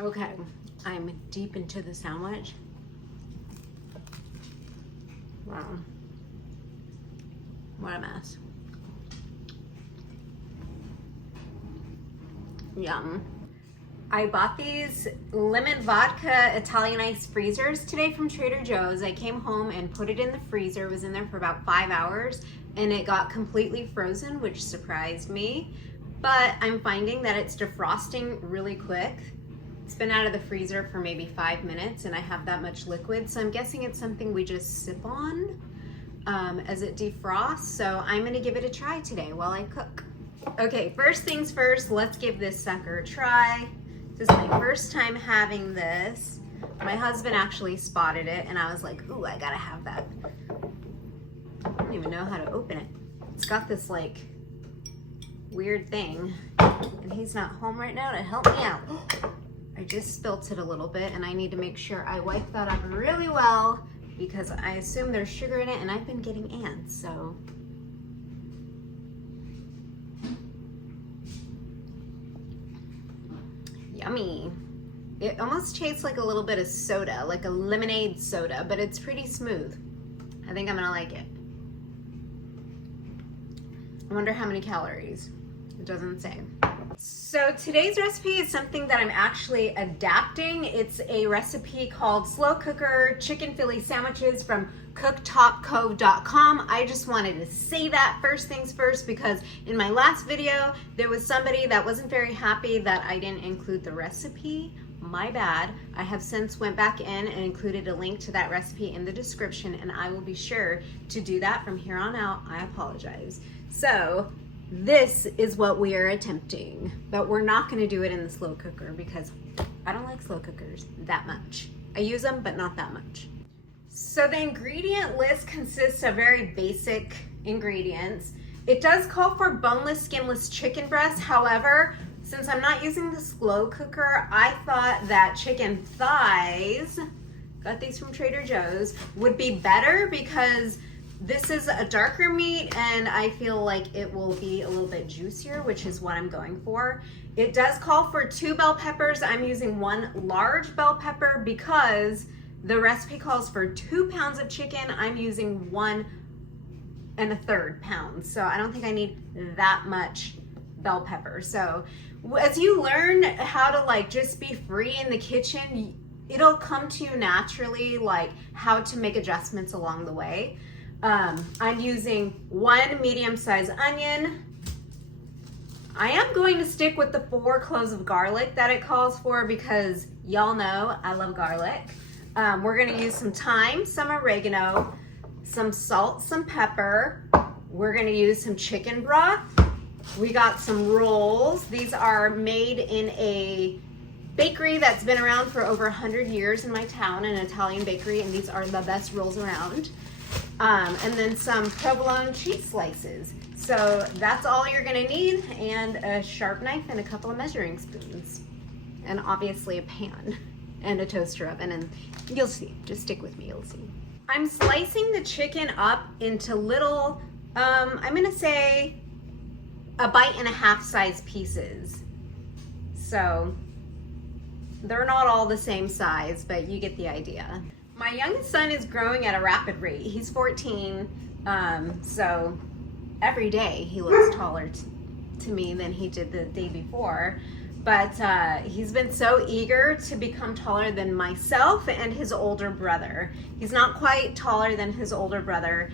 Okay, I'm deep into the sandwich. Wow. What a mess. Yum. I bought these lemon vodka Italian ice freezers today from Trader Joe's. I came home and put it in the freezer. It was in there for about 5 hours and it got completely frozen, which surprised me. But I'm finding that it's defrosting really quick. It's been out of the freezer for maybe 5 minutes and I have that much liquid. So I'm guessing it's something we just sip on as it defrosts. So I'm gonna give it a try today while I cook. Okay, first things first, let's give this sucker a try. This is my first time having this. My husband actually spotted it and I was like, ooh, I gotta have that. I don't even know how to open it. It's got this like weird thing and he's not home right now to help me out. I just spilt it a little bit and I need to make sure I wipe that up really well because I assume there's sugar in it and I've been getting ants, so. Yummy. It almost tastes like a little bit of soda, like a lemonade soda, but it's pretty smooth. I think I'm gonna like it. I wonder how many calories. It doesn't say. So today's recipe is something that I'm actually adapting. It's a recipe called slow cooker chicken Philly sandwiches from cooktopcove.com. I just wanted to say that first things first because in my last video, there was somebody that wasn't very happy that I didn't include the recipe. My bad. I have since went back in and included a link to that recipe in the description and I will be sure to do that from here on out. I apologize. So this is what we are attempting, but we're not going to do it in the slow cooker because I don't like slow cookers that much. I use them, but not that much. So the ingredient list consists of very basic ingredients. It does call for boneless, skinless chicken breast. However, since I'm not using the slow cooker, I thought that chicken thighs, got these from Trader Joe's, would be better because this is a darker meat and I feel like it will be a little bit juicier, which is what I'm going for. It does call for 2 bell peppers. I'm using 1 large bell pepper because the recipe calls for 2 pounds of chicken. I'm using 1 1/3 pounds. So I don't think I need that much bell pepper. So as you learn how to like just be free in the kitchen, it'll come to you naturally, like how to make adjustments along the way. I'm using 1 medium-sized onion. I am going to stick with the 4 cloves of garlic that it calls for because y'all know I love garlic. We're gonna use some thyme, some oregano, some salt, some pepper. We're gonna use some chicken broth. We got some rolls. These are made in a bakery that's been around for over 100 years in my town, an Italian bakery, and these are the best rolls around. And then some provolone cheese slices. So that's all you're gonna need, and a sharp knife and a couple of measuring spoons. And obviously a pan and a toaster oven, and you'll see, just stick with me, you'll see. I'm slicing the chicken up into little, I'm gonna say 1.5 bite size pieces. So they're not all the same size, but you get the idea. My youngest son is growing at a rapid rate. He's 14, so every day he looks taller to me than he did the day before. But he's been so eager to become taller than myself and his older brother. He's not quite taller than his older brother,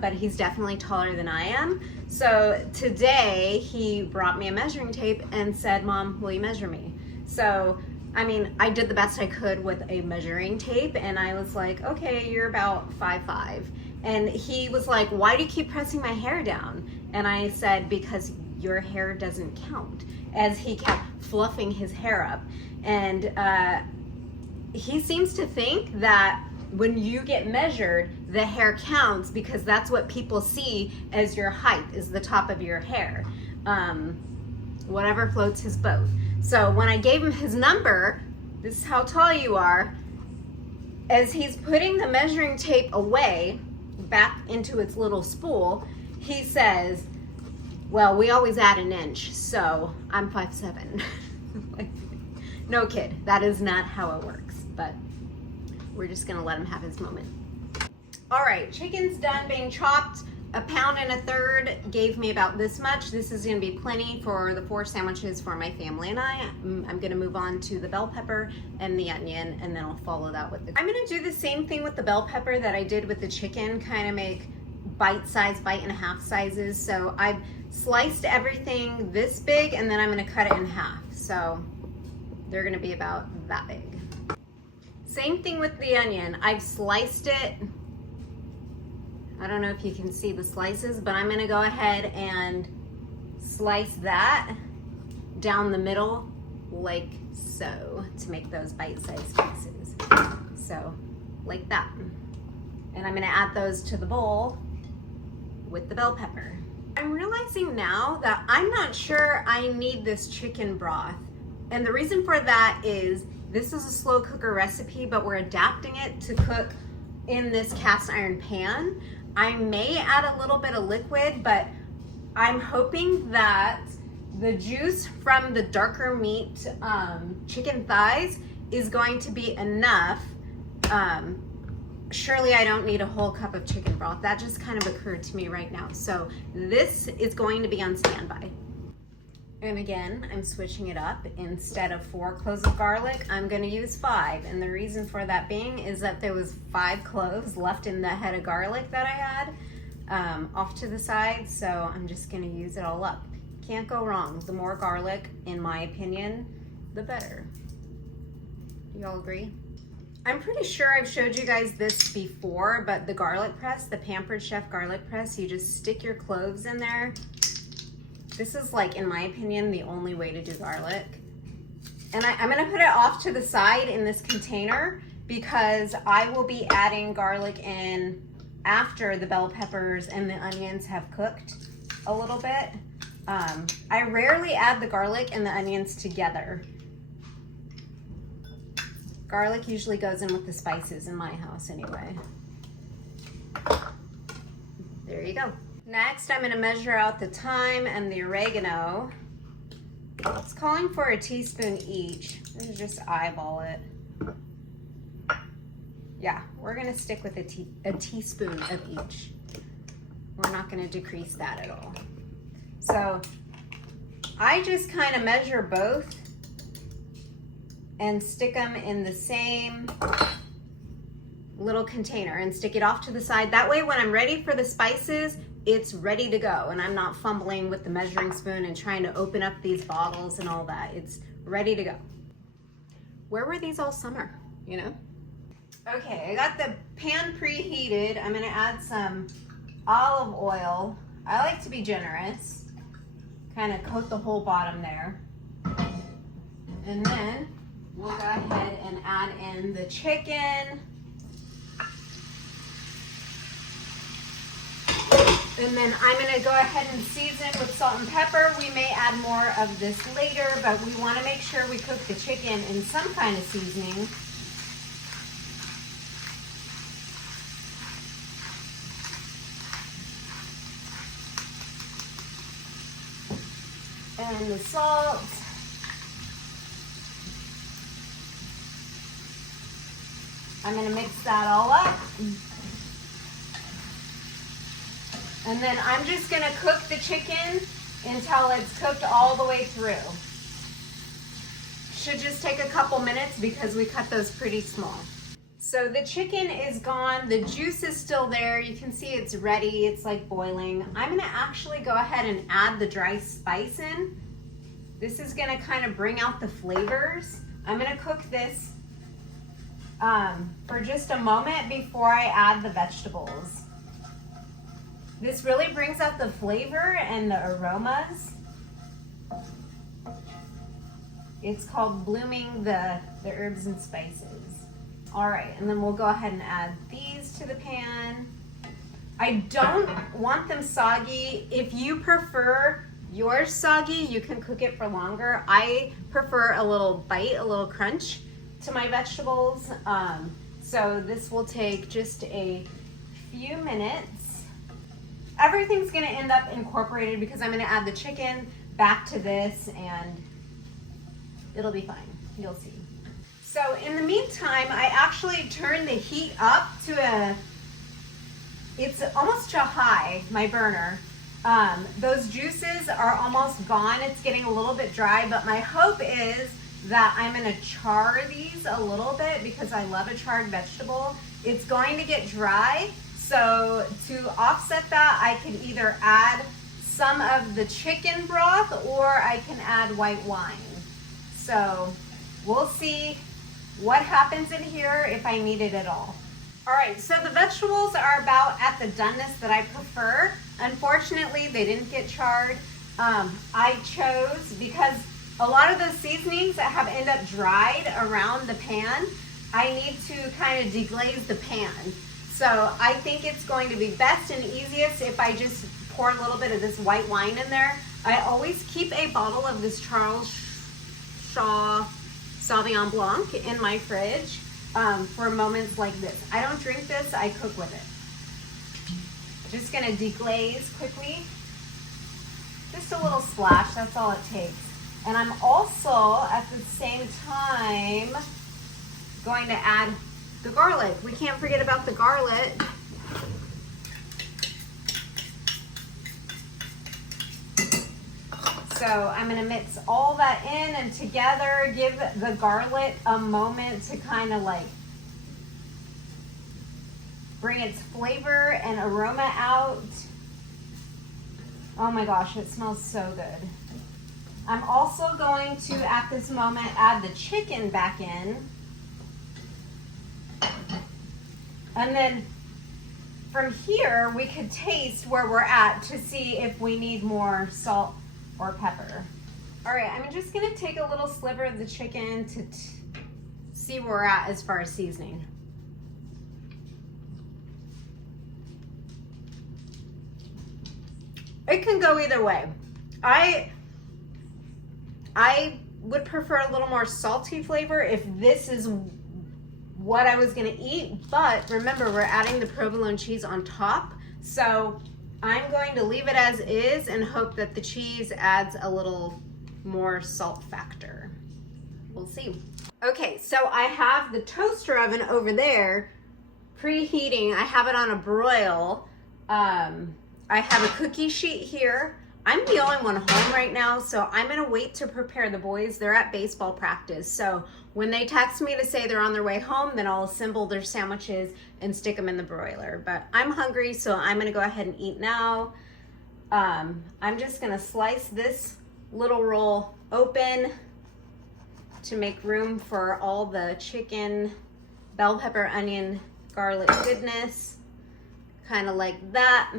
but he's definitely taller than I am. So today he brought me a measuring tape and said, "Mom, will you measure me?" So I mean, I did the best I could with a measuring tape and I was like, okay, you're about 5'5". And he was like, why do you keep pressing my hair down? And I said, because your hair doesn't count, as he kept fluffing his hair up. And he seems to think that when you get measured, the hair counts because that's what people see as your height, is the top of your hair. Whatever floats his boat. So when I gave him his number, this is how tall you are, as he's putting the measuring tape away back into its little spool, he says, well, we always add an inch, so I'm 5'7". No kid, that is not how it works, but we're just gonna let him have his moment. All right, chicken's done being chopped. 1 1/3 pounds gave me about this much. This is gonna be plenty for the 4 sandwiches for my family and I. I'm gonna move on to the bell pepper and the onion, and then I'll follow that with the... I'm gonna do the same thing with the bell pepper that I did with the chicken, kind of make bite-sized, 1.5 sizes. So I've sliced everything this big, and then I'm gonna cut it in half. So they're gonna be about that big. Same thing with the onion. I've sliced it. I don't know if you can see the slices, but I'm gonna go ahead and slice that down the middle like so to make those bite-sized pieces. So like that. And I'm gonna add those to the bowl with the bell pepper. I'm realizing now that I'm not sure I need this chicken broth. And the reason for that is this is a slow cooker recipe, but we're adapting it to cook in this cast iron pan. I may add a little bit of liquid, but I'm hoping that the juice from the darker meat chicken thighs is going to be enough. Surely I don't need a whole cup of chicken broth. That just kind of occurred to me right now. So this is going to be on standby. And again, I'm switching it up. Instead of 4 cloves of garlic, I'm gonna use 5. And the reason for that being is that there was 5 cloves left in the head of garlic that I had off to the side. So I'm just gonna use it all up. Can't go wrong. The more garlic, in my opinion, the better. Do y'all agree? I'm pretty sure I've showed you guys this before, but the garlic press, the Pampered Chef garlic press, you just stick your cloves in there. This is, like, in my opinion, the only way to do garlic. And I'm gonna put it off to the side in this container because I will be adding garlic in after the bell peppers and the onions have cooked a little bit. I rarely add the garlic and the onions together. Garlic usually goes in with the spices in my house anyway. There you go. Next, I'm gonna measure out the thyme and the oregano. It's calling for a teaspoon each. I'm gonna just eyeball it. Yeah, we're gonna stick with a teaspoon of each. We're not gonna decrease that at all. So I just kind of measure both and stick them in the same little container and stick it off to the side. That way when I'm ready for the spices, it's ready to go and I'm not fumbling with the measuring spoon and trying to open up these bottles and all that. It's ready to go. Where were these all summer, you know? Okay, I got the pan preheated. I'm gonna add some olive oil. I like to be generous. Kind of coat the whole bottom there. And then we'll go ahead and add in the chicken. And then I'm gonna go ahead and season with salt and pepper. We may add more of this later, but we wanna make sure we cook the chicken in some kind of seasoning. And the salt. I'm gonna mix that all up. And then I'm just gonna cook the chicken until it's cooked all the way through. Should just take a couple minutes because we cut those pretty small. So the chicken is gone, the juice is still there. You can see it's ready, it's like boiling. I'm gonna actually go ahead and add the dry spice in. This is gonna kind of bring out the flavors. I'm gonna cook this for just a moment before I add the vegetables. This really brings out the flavor and the aromas. It's called blooming the herbs and spices. All right, and then we'll go ahead and add these to the pan. I don't want them soggy. If you prefer yours soggy, you can cook it for longer. I prefer a little bite, a little crunch to my vegetables. So this will take just a few minutes. Everything's gonna end up incorporated because I'm gonna add the chicken back to this and it'll be fine. You'll see. So in the meantime, I actually turned the heat up to it's almost to high, my burner. Those juices are almost gone. It's getting a little bit dry, but my hope is that I'm gonna char these a little bit because I love a charred vegetable. It's going to get dry, so to offset that, I could either add some of the chicken broth or I can add white wine. So we'll see what happens in here if I need it at all. All right, so the vegetables are about at the doneness that I prefer. Unfortunately, they didn't get charred. I chose, because a lot of those seasonings that have ended up dried around the pan, I need to kind of deglaze the pan. So I think it's going to be best and easiest if I just pour a little bit of this white wine in there. I always keep a bottle of this Charles Shaw Sauvignon Blanc in my fridge for moments like this. I don't drink this, I cook with it. Just gonna deglaze quickly. Just a little splash, that's all it takes. And I'm also, at the same time, going to add the garlic. We can't forget about the garlic. So I'm gonna mix all that in and together, give the garlic a moment to kind of like bring its flavor and aroma out. Oh my gosh, it smells so good. I'm also going to, at this moment, add the chicken back in. And then from here, we could taste where we're at to see if we need more salt or pepper. All right, I'm just gonna take a little sliver of the chicken to see where we're at as far as seasoning. It can go either way. I would prefer a little more salty flavor if this is what I was gonna eat, but remember, we're adding the provolone cheese on top, so I'm going to leave it as is and hope that the cheese adds a little more salt factor. We'll see. Okay, so I have the toaster oven over there preheating. I have it on a broil. I have a cookie sheet here. I'm the only one home right now, so I'm gonna wait to prepare the boys. They're at baseball practice, so when they text me to say they're on their way home, then I'll assemble their sandwiches and stick them in the broiler. But I'm hungry, so I'm gonna go ahead and eat now. I'm just gonna slice this little roll open to make room for all the chicken, bell pepper, onion, garlic goodness, kind of like that.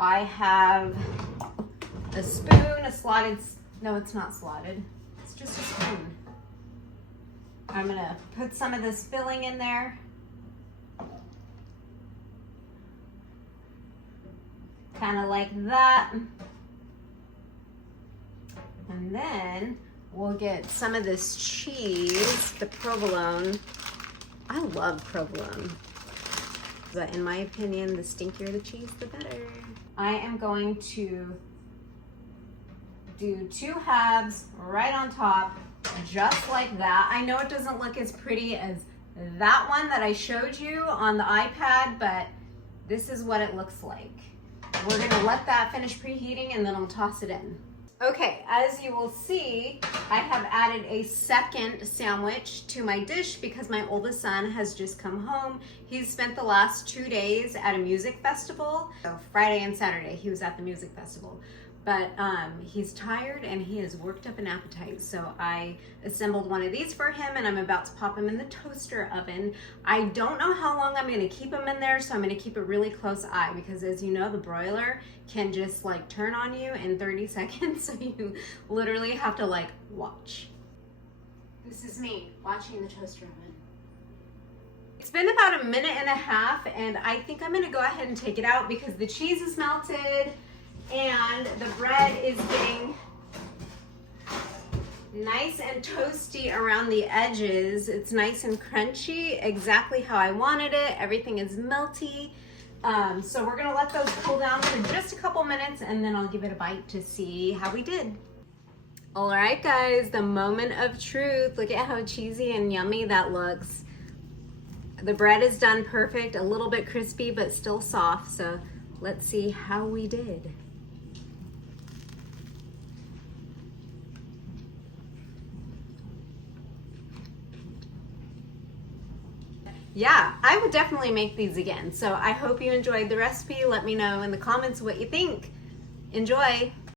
I have a spoon, a slotted, no, it's not slotted, it's just a spoon. I'm gonna put some of this filling in there. Kind of like that. And then we'll get some of this cheese, the provolone. I love provolone, but in my opinion, the stinkier the cheese, the better. I am going to do 2 halves right on top, just like that. I know it doesn't look as pretty as that one that I showed you on the iPad, but this is what it looks like. We're gonna let that finish preheating and then I'll toss it in. Okay, as you will see, I have added a second sandwich to my dish because my oldest son has just come home. He's spent the last 2 days at a music festival. So Friday and Saturday, he was at the music festival. But he's tired and he has worked up an appetite. So I assembled one of these for him and I'm about to pop him in the toaster oven. I don't know how long I'm gonna keep him in there, so I'm gonna keep a really close eye because as you know, the broiler can just like turn on you in 30 seconds. So you literally have to like watch. This is me watching the toaster oven. It's been about 1.5 minutes and I think I'm gonna go ahead and take it out because the cheese is melted and the bread is getting nice and toasty around the edges. It's nice and crunchy, exactly how I wanted it. Everything is melty. So we're gonna let those cool down for just a couple minutes and then I'll give it a bite to see how we did. All right, guys, the moment of truth. Look at how cheesy and yummy that looks. The bread is done perfect, a little bit crispy, but still soft. So let's see how we did. Yeah, I would definitely make these again. So I hope you enjoyed the recipe. Let me know in the comments what you think. Enjoy.